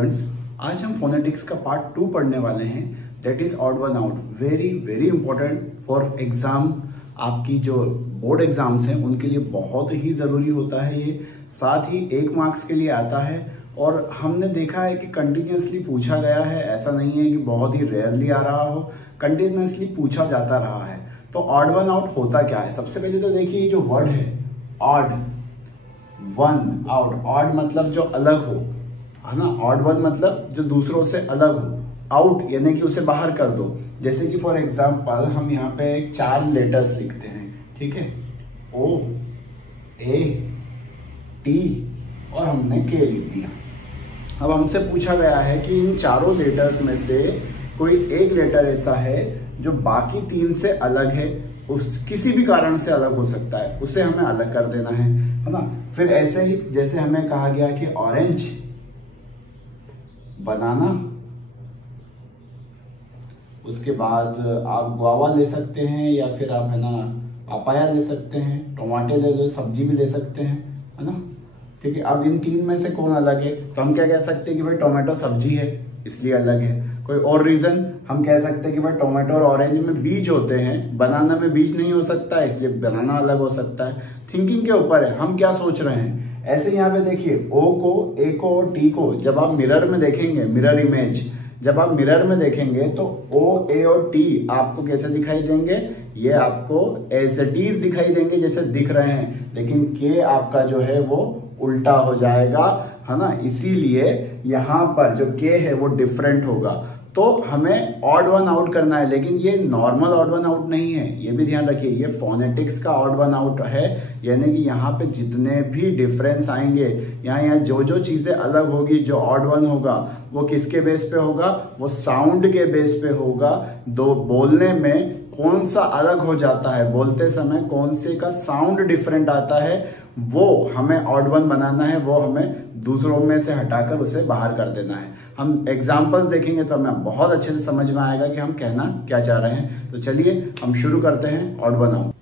Students, आज हम phonetics का पार्ट 2 पढ़ने वाले हैं, that is odd one out. Very very important for exam. आपकी जो बोर्ड एग्जाम्स हैं उनके लिए बहुत ही जरूरी होता है ये, साथ ही 1 मार्क्स के लिए आता है और हमने देखा है कि कंटिन्यूसली पूछा गया है। ऐसा नहीं है कि बहुत ही रेयरली आ रहा हो, कंटिन्यूसली पूछा जाता रहा है। तो ऑड वन आउट होता क्या है? सबसे पहले तो देखिए, ये जो वर्ड है ऑड वन आउट, ऑड मतलब जो अलग हो, है ना। ऑड वन मतलब जो दूसरों से अलग हो, आउट यानी कि उसे बाहर कर दो। जैसे कि फॉर एग्जांपल हम यहाँ पे 4 लेटर्स लिखते हैं, ठीक है, ओ ए टी और हमने के लिख दिया। अब हमसे पूछा गया है कि इन चारों लेटर्स में से कोई एक लेटर ऐसा है जो बाकी 3 से अलग है, उस किसी भी कारण से अलग हो सकता है, उसे हमें अलग कर देना है ना। फिर ऐसे ही जैसे हमें कहा गया कि ऑरेंज, बनाना, उसके बाद आप गुआवा ले सकते हैं या फिर आप, है ना, पापाया ले सकते हैं, टमाटे ले लो, सब्जी भी ले सकते हैं, है ना। ठीक है, अब इन 3 में से कौन अलग है? तो हम क्या कह सकते हैं कि भाई टोमेटो सब्जी है इसलिए अलग है। कोई और रीजन हम कह सकते हैं कि भाई टोमेटो और ऑरेंज में बीज होते हैं, बनाना में बीज नहीं हो सकता है, इसलिए बनाना अलग हो सकता है। थिंकिंग के ऊपर है हम क्या सोच रहे हैं। ऐसे यहाँ पे देखिए, ओ को, ए को और टी को जब आप मिरर में देखेंगे, मिरर इमेज जब आप मिरर में देखेंगे तो ओ, ए और टी आपको कैसे दिखाई देंगे? ये आपको एज इट इज दिखाई देंगे जैसे दिख रहे हैं, लेकिन के आपका जो है वो उल्टा हो जाएगा, है ना। इसीलिए यहाँ पर जो के है वो डिफरेंट होगा। तो हमें ऑड वन आउट करना है, लेकिन ये नॉर्मल ऑड वन आउट नहीं है, ये भी ध्यान रखिए। ये फोनेटिक्स का ऑड वन आउट है, यानी कि यहाँ पे जितने भी डिफरेंस आएंगे, यहाँ जो जो चीजें अलग होगी, जो ऑड वन होगा वो किसके बेस पे होगा? वो साउंड के बेस पे होगा। दो बोलने में कौन सा अलग हो जाता है, बोलते समय कौन से का साउंड डिफरेंट आता है, वो हमें ऑड वन बनाना है, वो हमें दूसरों में से हटाकर उसे बाहर कर देना है। हम एग्जाम्पल्स देखेंगे तो हमें बहुत अच्छे से समझ में आएगा कि हम कहना क्या चाह रहे हैं। तो चलिए हम शुरू करते हैं ऑड वन आउट।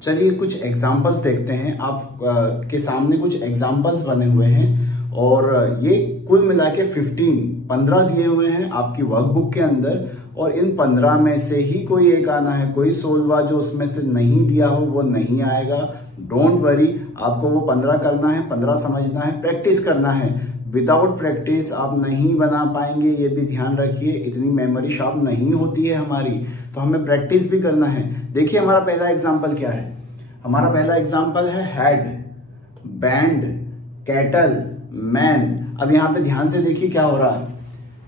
चलिए कुछ एग्जाम्पल्स देखते हैं। आप के सामने कुछ एग्जाम्पल्स बने हुए हैं और ये कुल मिला के 15 दिए हुए हैं आपकी वर्कबुक के अंदर, और इन 15 में से ही कोई एक आना है। कोई 16वां जो उसमें से नहीं दिया हो वो नहीं आएगा। डोंट वरी, आपको वो 15 करना है, 15 समझना है, प्रैक्टिस करना है। विदाउट प्रैक्टिस आप नहीं बना पाएंगे, ये भी ध्यान रखिए। इतनी मेमोरी शार्प नहीं होती है हमारी, तो हमें प्रैक्टिस भी करना है। देखिए हमारा पहला एग्जाम्पल क्या है। हमारा पहला एग्जाम्पल है हेड, बैंड, कैटल, मैन। अब यहाँ पे ध्यान से देखिए क्या हो रहा है।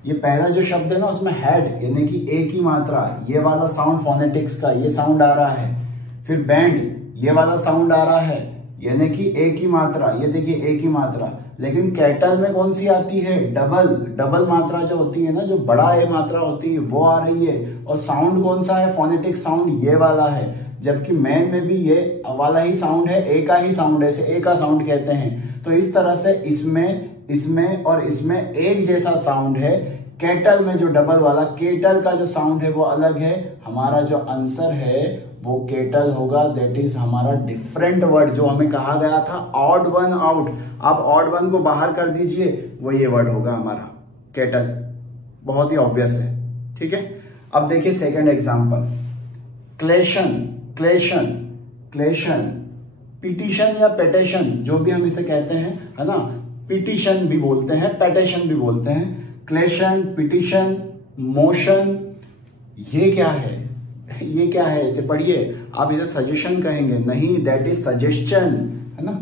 ये पहला जो शब्द है ना, उसमें हेड यानी कि एक ही मात्रा, ये वाला साउंड फोनेटिक्स का ये साउंड आ रहा है। फिर बैंड, ये वाला साउंड आ रहा है, यानी कि एक ही मात्रा, ये देखिए एक ही मात्रा। लेकिन कैटल में कौन सी आती है? डबल मात्रा जो होती है ना, जो बड़ा ए मात्रा होती है वो आ रही है। और साउंड कौन सा है? फोनेटिक साउंड ये वाला है। जबकि मैन में भी ये वाला ही साउंड है, ए का ही साउंड है, इसे ए का साउंड कहते हैं। तो इस तरह से इसमें और इसमें एक जैसा साउंड है। कैटल में जो डबल वाला, केटल का जो साउंड है वो अलग है। हमारा जो आंसर है वो केटल होगा। दैट इज हमारा डिफरेंट वर्ड, जो हमें कहा गया था ऑड वन आउट। आप ऑड वन को बाहर कर दीजिए, वो ये वर्ड होगा हमारा केटल। बहुत ही ऑब्वियस है, ठीक है। अब देखिए सेकंड एग्जांपल, क्लेशन, पिटिशन या पेटिशन, जो भी हम इसे कहते हैं, है ना। पिटिशन भी बोलते हैं, पेटिशन भी बोलते हैं। क्लेशन, पिटिशन, मोशन, ये क्या है? ये क्या है? इसे पढ़िए। आप इसे सजेशन कहेंगे, नहीं, दैट इज सजेशन, है ना।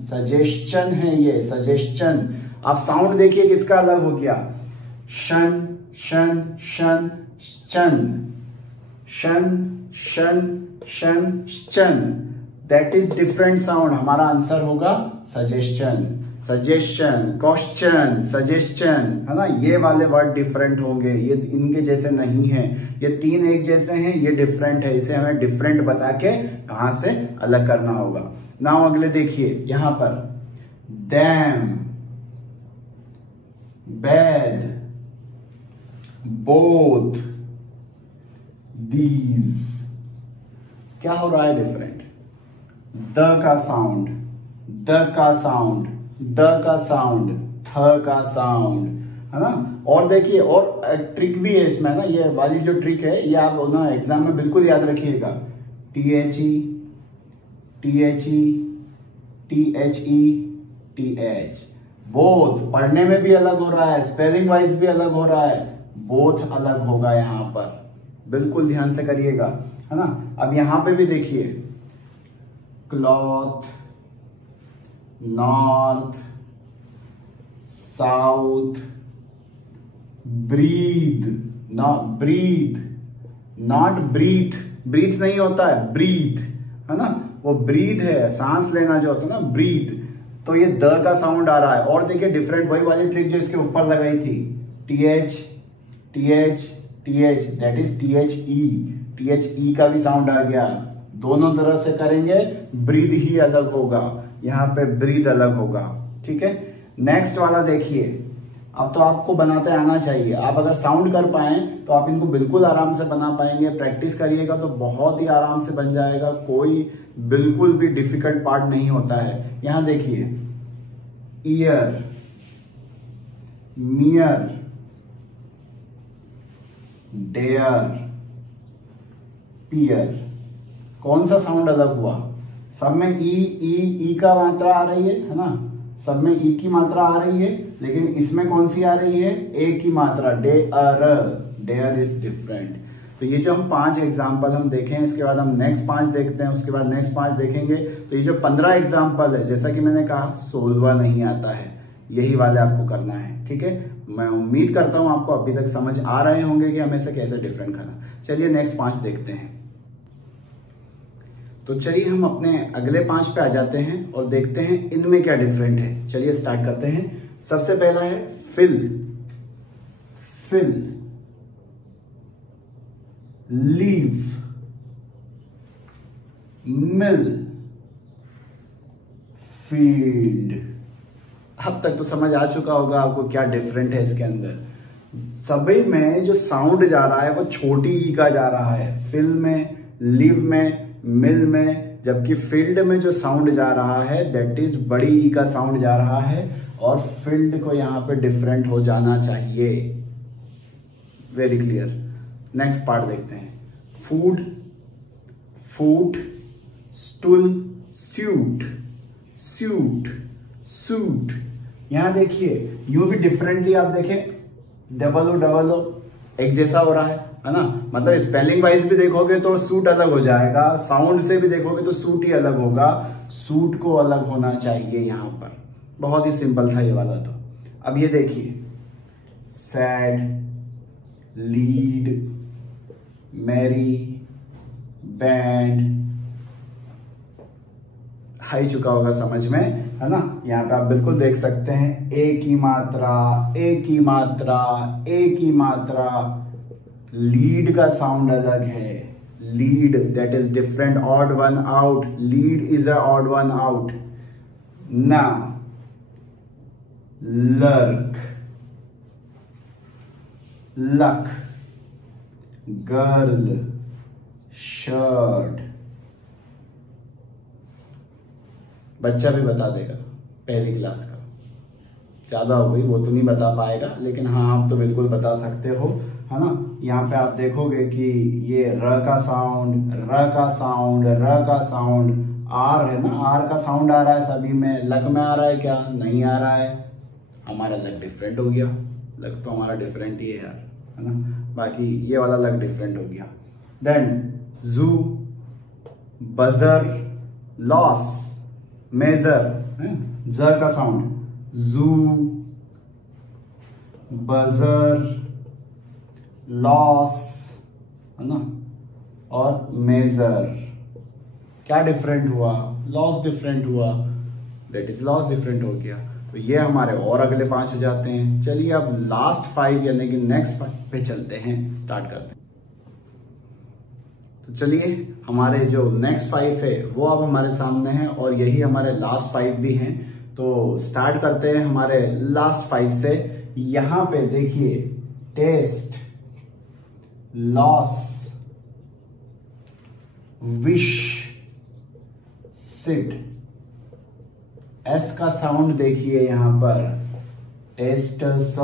सजेशन है ये, सजेशन। आप साउंड देखिए किसका अलग हो गया। शन, शन, शन, शन, दैट इज डिफरेंट साउंड। हमारा आंसर होगा सजेशन, क्वेश्चन, सजेशन, है ना। ये वाले वर्ड डिफरेंट होंगे, ये इनके जैसे नहीं है। ये 3 एक जैसे हैं, ये डिफरेंट है। इसे हमें डिफरेंट बता के यहां से अलग करना होगा। नाउ अगले देखिए यहां पर, डैम, बैड, बोथ, दीज। क्या हो रहा है? डिफरेंट। द का साउंड, द का साउंड, द का साउंड, थ का साउंड, है ना। और देखिए और ट्रिक भी है इसमें ना, ये वाली जो ट्रिक है ये आप ना एग्जाम में बिल्कुल याद रखिएगा। THE, THE, THE, TH, both पढ़ने में भी अलग हो रहा है, स्पेलिंग वाइज भी अलग हो रहा है, बोथ अलग होगा यहां पर, बिल्कुल ध्यान से करिएगा, है ना। अब यहां पे भी देखिए cloth, north, south, breath, not breath, not breath, breath नहीं होता है, ब्रीथ, है ना, वो ब्रीथ है, सांस लेना जो होता है ना, ब्रीथ। तो ये द का साउंड आ रहा है। और देखिए डिफरेंट वही वाली ट्रिक जो इसके ऊपर लगाई थी, TH, TH, TH, that is THE, THE का भी साउंड आ गया। दोनों तरह से करेंगे, ब्रीथ ही अलग होगा, यहाँ पे ब्रीथ अलग होगा, ठीक है। नेक्स्ट वाला देखिए, अब तो आपको बनाते आना चाहिए। आप अगर साउंड कर पाए तो आप इनको बिल्कुल आराम से बना पाएंगे, प्रैक्टिस करिएगा तो बहुत ही आराम से बन जाएगा, कोई बिल्कुल भी डिफिकल्ट पार्ट नहीं होता है। यहां देखिए ईयर, मियर, डेयर, पियर, कौन सा साउंड अलग हुआ? सब में ई का मात्रा आ रही है ना, सब में ई की मात्रा आ रही है, लेकिन इसमें कौन सी आ रही है? ए की मात्रा, डेयर इज डिफरेंट। तो ये जो हम 5 एग्जाम्पल हम देखें, इसके बाद हम नेक्स्ट 5 देखते हैं, उसके बाद नेक्स्ट 5 देखेंगे। तो ये जो 15 एग्जाम्पल है, जैसा कि मैंने कहा 16वां नहीं आता है, यही वाले आपको करना है, ठीक है। मैं उम्मीद करता हूं आपको अभी तक समझ आ रहे होंगे कि हमें से कैसे डिफरेंट करना। चलिए नेक्स्ट 5 देखते हैं। तो चलिए हम अपने अगले 5 पे आ जाते हैं और देखते हैं इनमें क्या डिफरेंट है। चलिए स्टार्ट करते हैं। सबसे पहला है फिल, फिल, लीव, मिल, फील्ड। अब तक तो समझ आ चुका होगा आपको क्या डिफरेंट है इसके अंदर। सभी में जो साउंड जा रहा है वो छोटी ई का जा रहा है, फिल में, लीव में, मिल में, जबकि फील्ड में जो साउंड जा रहा है दैट इज बड़ी ई का साउंड जा रहा है, और फील्ड को यहां पे डिफरेंट हो जाना चाहिए। Very clear. नेक्स्ट पार्ट देखते हैं। फूड, फूट, स्टूल, सूट, सूट, सूट। यहां देखिए यूं भी डिफरेंटली आप देखें, डबल ओ एक जैसा हो रहा है ना। मतलब स्पेलिंग वाइज भी देखोगे तो सूट अलग हो जाएगा, साउंड से भी देखोगे तो सूट ही अलग होगा। सूट को अलग होना चाहिए यहां पर। बहुत ही सिंपल था ये वाला। तो अब ये देखिए सैड, लीड, मैरी, बैंड, आ चुका होगा समझ में, है ना। यहाँ पे आप बिल्कुल देख सकते हैं ए की मात्रा, ए की मात्रा, ए की मात्रा। लीड का साउंड अलग है, lead that is different, odd one out, lead is a odd one out. ना, लर्क, लक, गर्ल, शर्ट। बच्चा भी बता देगा, पहली क्लास का। ज्यादा हो गई वो तो नहीं बता पाएगा, लेकिन हाँ आप तो बिल्कुल बता सकते हो, है ना। यहाँ पे आप देखोगे कि ये र का साउंड, र का साउंड, र का साउंड, आर है ना, आर का साउंड आ रहा है सभी में। लक में आ रहा है क्या? नहीं आ रहा है। हमारा लक डिफरेंट हो गया। लक तो हमारा डिफरेंट ही है यार, है ना। बाकी ये वाला लक डिफरेंट हो गया। देन जू, बजर, लॉस, मेजर, ज का साउंड, जू, बजर, लॉस, है ना, और मेजर। क्या डिफरेंट हुआ? लॉस डिफरेंट हुआ, दैट इज लॉस डिफरेंट हो गया। तो ये हमारे और अगले 5 हो जाते हैं। चलिए अब लास्ट 5 यानी कि नेक्स्ट 5 पे चलते हैं, स्टार्ट करते हैं। तो चलिए हमारे जो नेक्स्ट 5 है वो अब हमारे सामने है, और यही हमारे लास्ट 5 भी हैं। तो स्टार्ट करते हैं हमारे लास्ट 5 से। यहां पे देखिए test, loss, wish, sit. S का साउंड देखिए यहां पर, एस्ट, स,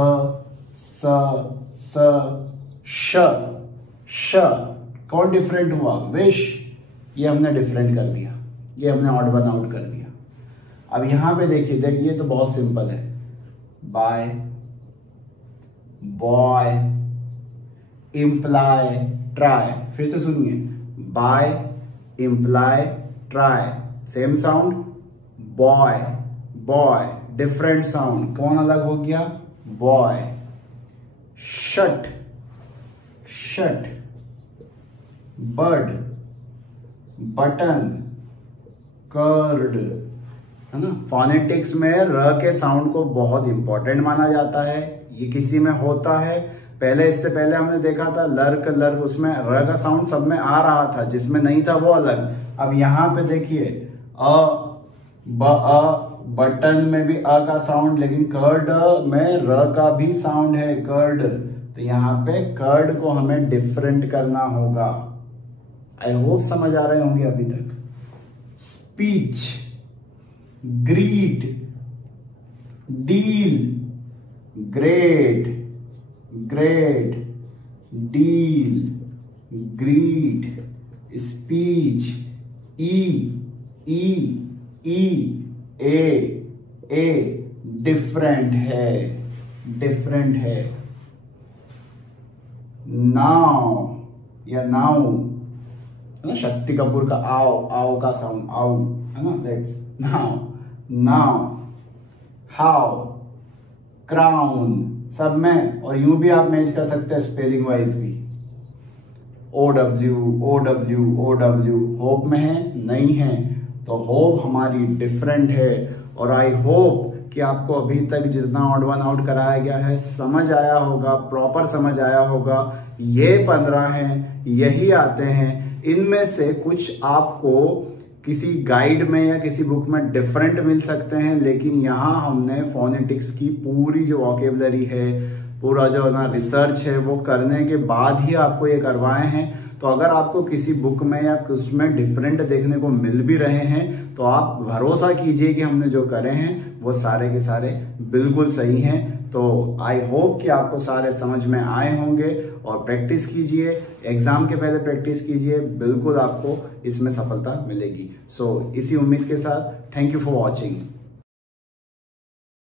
श। कौन डिफरेंट हुआ? विश। ये हमने डिफरेंट कर दिया, ये हमने ऑड वन आउट कर दिया। अब यहां पे देखिए, ये तो बहुत सिंपल है। Buy, boy, imply, try. फिर से सुनिए, buy, imply, try, same sound. Boy, boy, different sound, कौन अलग हो गया? Boy. Shut, shut. Bird, button, curd, है ना। फोनेटिक्स में र के साउंड को बहुत इंपॉर्टेंट माना जाता है। ये किसी में होता है, पहले इससे पहले हमने देखा था लर्क, लर्क, उसमें र का साउंड सब में आ रहा था, जिसमें नहीं था वो अलग। अब यहां पे देखिए, बटन में भी अ का साउंड, लेकिन कर्ड में र का भी साउंड है, कर्ड। तो यहां पे कर्ड को हमें डिफरेंट करना होगा। आई होप समझ आ रहे होंगे अभी तक। Speech, greet, deal, great, great, deal, greet, speech, A, different है, डिफरेंट है। नाउ या नाउ, है ना, शक्ति कपूर का आओ, आओ का साउंड, आओ, है ना, that's now. Now, how, crown, सब में। और यूं भी आप मैच कर सकते हैं स्पेलिंग वाइज भी। OW, होप में है, नहीं है, तो होप हमारी डिफरेंट है। और आई होप कि आपको अभी तक जितना ऑड वन आउट कराया गया है समझ आया होगा, प्रॉपर समझ आया होगा। ये 15 हैं, यही आते हैं। इनमें से कुछ आपको किसी गाइड में या किसी बुक में डिफरेंट मिल सकते हैं, लेकिन यहाँ हमने फोनेटिक्स की पूरी जो वोकेबलरी है, पूरा जो ना रिसर्च है, वो करने के बाद ही आपको ये करवाए हैं। तो अगर आपको किसी बुक में या कुछ में डिफरेंट देखने को मिल भी रहे हैं, तो आप भरोसा कीजिए कि हमने जो करे हैं वो सारे के सारे बिल्कुल सही हैं। तो आई होप कि आपको सारे समझ में आए होंगे, और प्रैक्टिस कीजिए, एग्जाम के पहले प्रैक्टिस कीजिए, बिल्कुल आपको इसमें सफलता मिलेगी। सो इसी उम्मीद के साथ थैंक यू फॉर वॉचिंग।